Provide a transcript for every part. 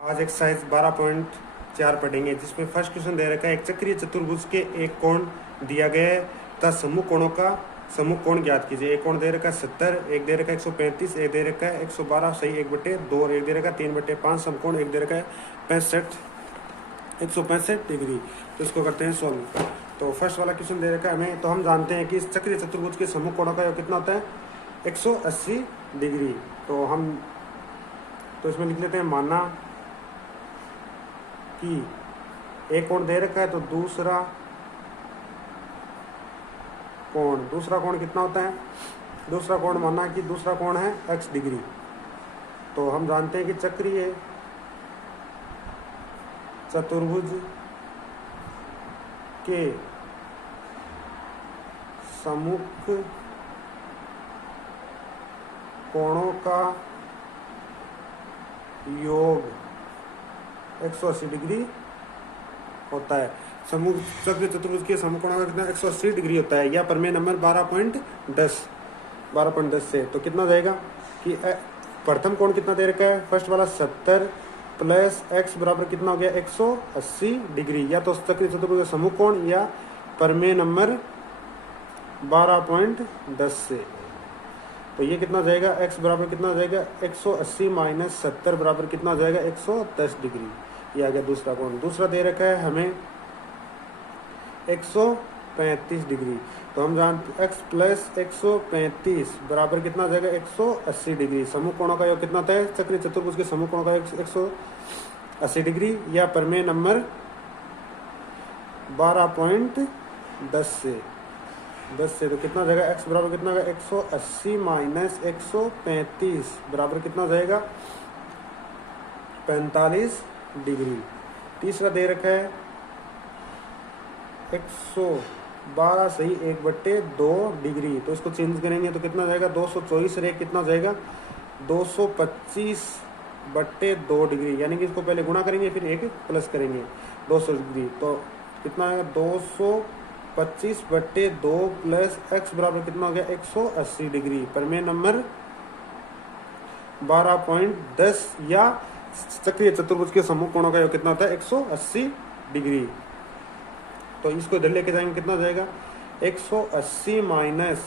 आज एक्सरसाइज 12.4 पढ़ेंगे, जिसमें फर्स्ट क्वेश्चन दे रखा है एक चक्रीय चतुर्भुज के एक कोण दिया गया है तथा समूह कोणों का समूह कोण ज्ञात कीजिए। एक कोण दे रखा है 70, एक दे रखा है 135, एक दे रखा है 112 सही 1/2 और एक दे रखा है 3/5 समकोण, एक दे रखा है 165 डिग्री। तो इसको करते हैं सॉल्व। तो फर्स्ट वाला क्वेश्चन दे रखा है हमें, तो हम जानते हैं कि इस चक्रीय चतुर्भुज के समूह कोणों का योग कितना होता है 180 डिग्री। तो इसमें लिख लेते हैं माना कि एक कोण दे रखा है तो दूसरा कोण कितना होता है। दूसरा कोण माना कि दूसरा कोण है x डिग्री। तो हम जानते हैं कि चक्रीय चतुर्भुज के सम्मुख कोणों का योग 180 डिग्री होता है। समूह चक्रीय चतुर्भुज के समूह कोण का कितना 180 डिग्री होता है, या प्रमेय नंबर 12.10 से। तो कितना जाएगा कि प्रथम कोण कितना दे रखा है, फर्स्ट वाला 70 प्लस x बराबर कितना हो गया 180 डिग्री, या तो चक्रीय चतुर्भुज का समूह कोण या प्रमेय नंबर 12.10 से। तो ये कितना जाएगा x बराबर कितना जाएगा 180 माइनस 70 बराबर कितना जाएगा 110 डिग्री। ये आ गया दूसरा कोण। दूसरा दे रखा है हमें 135 डिग्री। तो हम जानते x प्लस 135 बराबर कितना जाएगा 180 डिग्री। समूह कोणों का योग कितना होता है, चक्रीय चतुर्भुज के समूह कोणों का योग 180 डिग्री, या प्रमेय नंबर 12.10 से। तो कितना जाएगा x बराबर कितना होगा 180 माइनस 135 बराबर कितना जाएगा 45 डिग्री। तीसरा दे रखा है 112 सही 1/2 डिग्री। तो इसको चेंज करेंगे तो कितना जाएगा 224 रे कितना जाएगा 225/2 डिग्री, यानी कि इसको पहले गुणा करेंगे फिर एक प्लस करेंगे 200 डिग्री। तो कितना आएगा 225/2 प्लस x बराबर कितना हो गया 180 डिग्री। प्रमेय नंबर 12.10 या चक्रीय चतुर्भुज के समूह कोणों का योग कितना होता है 180 डिग्री। तो इसको इधर लेके जाएंगे कितना जाएगा 180 माइनस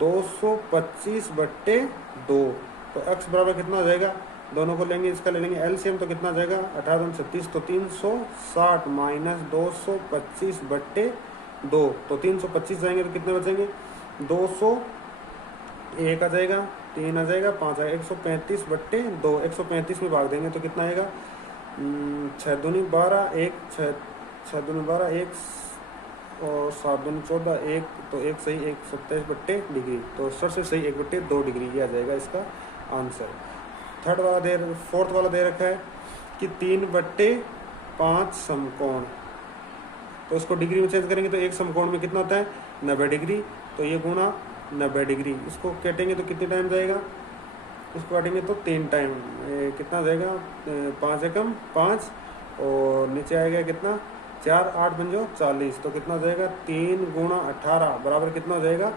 225/2। तो x बराबर कितना हो जाएगा, दोनों को लेंगे इसका ले लेंगे एलसीएम, तो कितना जाएगा 1836। तो 360 माइनस 225/2, तो 325 जाएंगे तो कितने बचेंगे 200, एक आ जाएगा 3 आ जाएगा 5 आएगा 135/2। 135 में भाग देंगे तो कितना आएगा 6 दूनी 12, 1 6 दूनी 12, 1 और 7 दूनी 14, 1 तो 1 सही 127 डिग्री। तो सबसे सही 1/2 डिग्री ये आ जाएगा इसका आंसर। फोर्थ वाला दे रखा है कि 3/5 समकोण। तो इसको डिग्री में चेंज करेंगे तो एक समकोण में कितना होता है 90 डिग्री। तो ये गुणा 90 डिग्री, इसको काटेंगे तो कितने टाइम जाएगा, इसको काटेंगे तो 3 टाइम कितना जाएगा 5 एकम 5 और नीचे आएगा कितना 4 8 पंजो 40। तो कितना जाएगा 3 गुणा 18 बराबर कितना हो जाएगा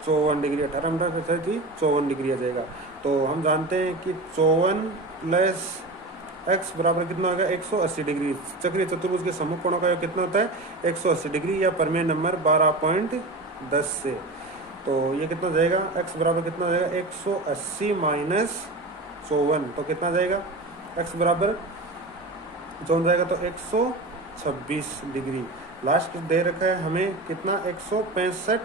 54 डिग्री। 18 मीटर थी 54 डिग्री आ जाएगा। तो हम जानते हैं कि 54 प्लस x बराबर कितना होगा 180 डिग्री। चक्रीय चतुर्भुज के समूह कोणों का योग कितना होता है 180 डिग्री, या प्रमेय नंबर 12.10 से। तो ये कितना जाएगा x बराबर कितना जाएगा 180 माइनस 54, तो कितना जाएगा x बराबर जो जाएगा तो 126 डिग्री। लास्ट दे रखा है हमें कितना 165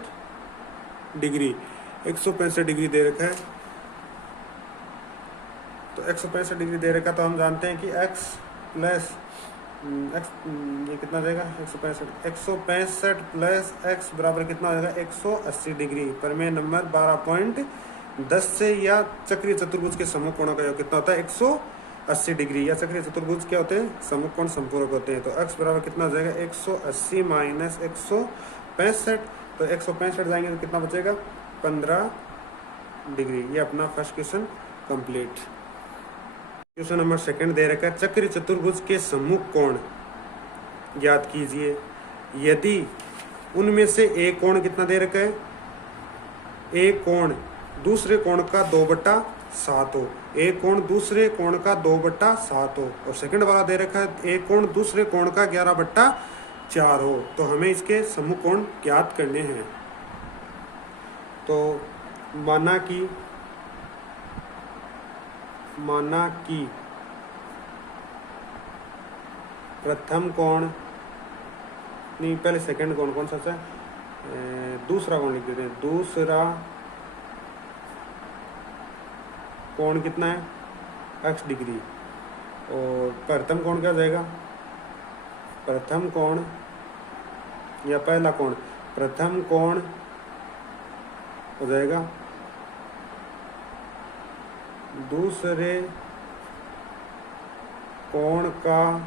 डिग्री। 165 डिग्री दे रखा है, तो 165 डिग्री दे रखा। तो हम जानते हैं कि x प्लस x ये कितना जाएगा 165 प्लस x बराबर कितना हो जाएगा 180 डिग्री। प्रमेय नंबर 12.10 से, या चक्रीय चतुर्भुज के समूह कोणों का योग कितना होता है 180 डिग्री, या चक्रीय चतुर्भुज क्या होते हैं समूह कोण संपूरक होते हैं। तो x बराबर कितना हो जाएगा 180 माइनस 165, तो 165 जाएंगे तो कितना बचेगा 15 डिग्री। ये अपना first question complete. Question number second दे रखा है चक्रीय चतुर्भुज के सम्मुख कोण ज्ञात कीजिए यदि उनमें से एक कोण कितना दे रखा है, एक कोण दूसरे कोण का 2/7 7 हो, एक कोण दूसरे कोण का 2/7 हो, और सेकंड वाला दे रखा है एक कोण दूसरे कोण का 11/4 हो। तो हमें इसके समूह कोण ज्ञात करने हैं। तो माना कि प्रथम कोण, नहीं पहले सेकंड कोण कौन सा है, दूसरा कोण लिख देते हैं। दूसरा कोण कितना है, x डिग्री, और प्रथम कोण क्या जाएगा, प्रथम कोण या पहला कोण, प्रथम कोण हो जाएगा दूसरे कोण का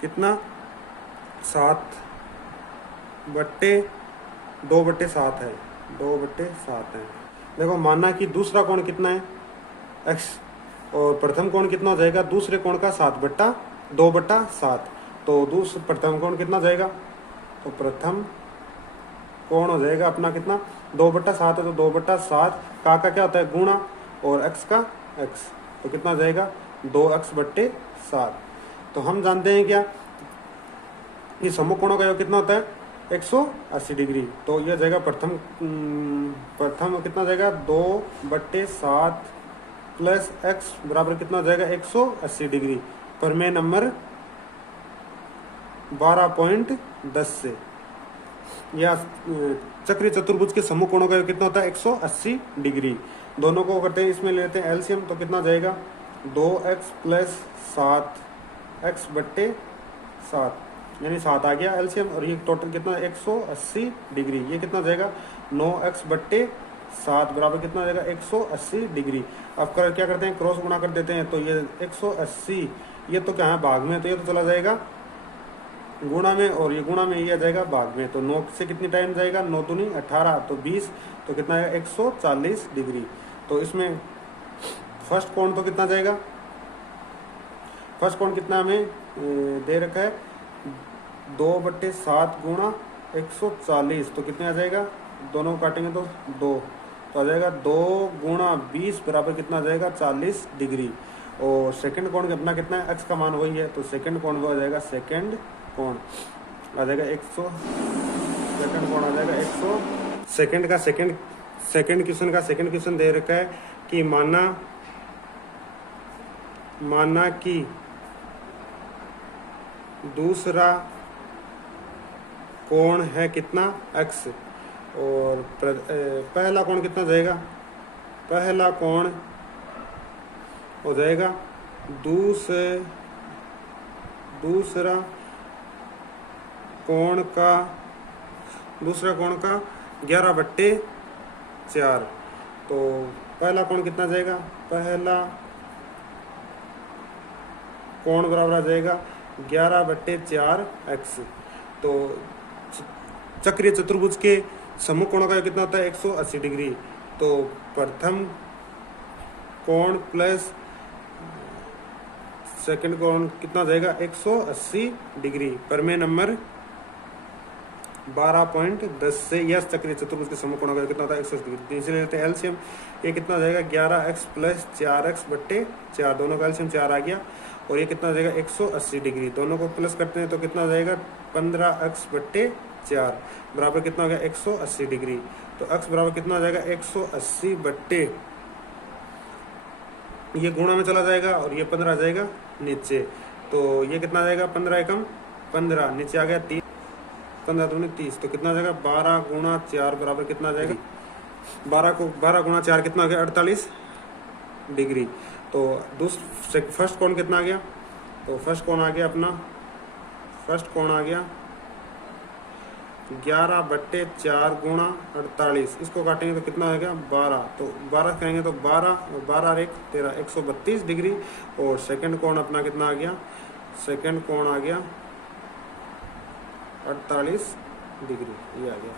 कितना 7/2/7 है, 2/7 है। देखो माना कि दूसरा कोण कितना है x, और प्रथम कोण कितना हो जाएगा दूसरे कोण का 7/2/7। तो प्रथम कोण कितना जाएगा, तो प्रथम कोण हो जाएगा अपना कितना 2/7 है, तो 2/7 का क्या होता है गुणा, और x का x, तो कितना जाएगा 2x/7। तो हम जानते हैं क्या, ये समूह कोणों का योग कितना होता है 180 डिग्री। तो यह जाएगा प्रथम कितना जाएगा 2/7 प्लस x बराबर कितना हो जाएगा 180 डिग्री। प्रमेय नंबर 12.10 से, या चक्रीय चतुर्भुज के समूह कोणों का योग कितना होता है 180 डिग्री। दोनों को करते हैं, इसमें लेते हैं एलसीएम, तो कितना जाएगा 2x + 7x/7, यानी 7 आ गया एलसीएम, और ये टोटल कितना 180 डिग्री। ये कितना जाएगा 9x/7 बराबर कितना जाएगा 180 डिग्री। अब क्या करते हैं क्रॉस गुणा कर देते हैं, तो ये 180 ये तो क्या है भाग में, तो ये तो चला जाएगा गुणा में, और ये गुणा में ये आ जाएगा भाग में। तो 9 से कितनी टाइम जाएगा 9 दूनी 18, तो 20, तो कितना है 140 डिग्री। तो इसमें फर्स्ट कोण तो कितना जाएगा, फर्स्ट कोण कितना हमें दे रखा है 2/7 गुणा 140, तो कितने आ जाएगा, दोनों काटेंगे तो 2, तो आ जाएगा 2 गुणा 20 बराबर कितना आ जाएगा 40 डिग्री। और सेकंड कोण अपना कितना है x का मान वही है, तो सेकंड कोण वो आ जाएगा, सेकंड कोण आ जाएगा 100, सेकंड कोण आ जाएगा 100। सेकंड क्वेश्चन का सेकंड क्वेश्चन दे रखा है कि माना कि दूसरा कोण है कितना x, और पहला कोण कितना जाएगा, पहला कोण हो जाएगा दूसरा कोण का 11/4। तो पहला कोण कितना जाएगा, पहला कोण बराबर आ जाएगा 11/4x। तो चक्रीय चतुर्भुज के समूह कोणों का कितना होता है 180 डिग्री। तो प्रथम कोण प्लस सेकंड कोण कितना जाएगा 180 डिग्री। प्रमेय नंबर 12.10 से यह चक्रीय चतुर्भुज के समूह कोणों का कितना होता है 180 डिग्री। इसलिए लेते हैं एलसीएम, ये कितना जाएगा 11x + 4x/4, दोनों का एलसीएम 4 आ गया, और ये कितना जाएगा 180 डिग्री। दोनों को प्लस करते हैं तो कितना जाएगा 15x/4 बराबर कितना हो गया 180 डिग्री। तो x बराबर कितना हो जाएगा 180 ये गुणा में चला जाएगा, और ये 15 आ जाएगा नीचे। तो ये कितना आ जाएगा 15 एकम 15, नीचे आ गया 30, 15 दूनी 30, तो कितना आ जाएगा 12 गुणा 4 बराबर कितना आ जाएगा 12 गुणा 4 कितना हो गया 48 डिग्री। तो फर्स्ट कोण कितना आ गया, तो फर्स्ट कोण आ गया अपना, फर्स्ट कोण आ गया 11/4 गुणा 48, इसको काटेंगे तो कितना हो गया 12, तो 12 करेंगे तो 12 और 1 13 132 डिग्री। और सेकंड कोण अपना कितना आ गया, सेकंड कोण आ गया 48 डिग्री, ये आ गया।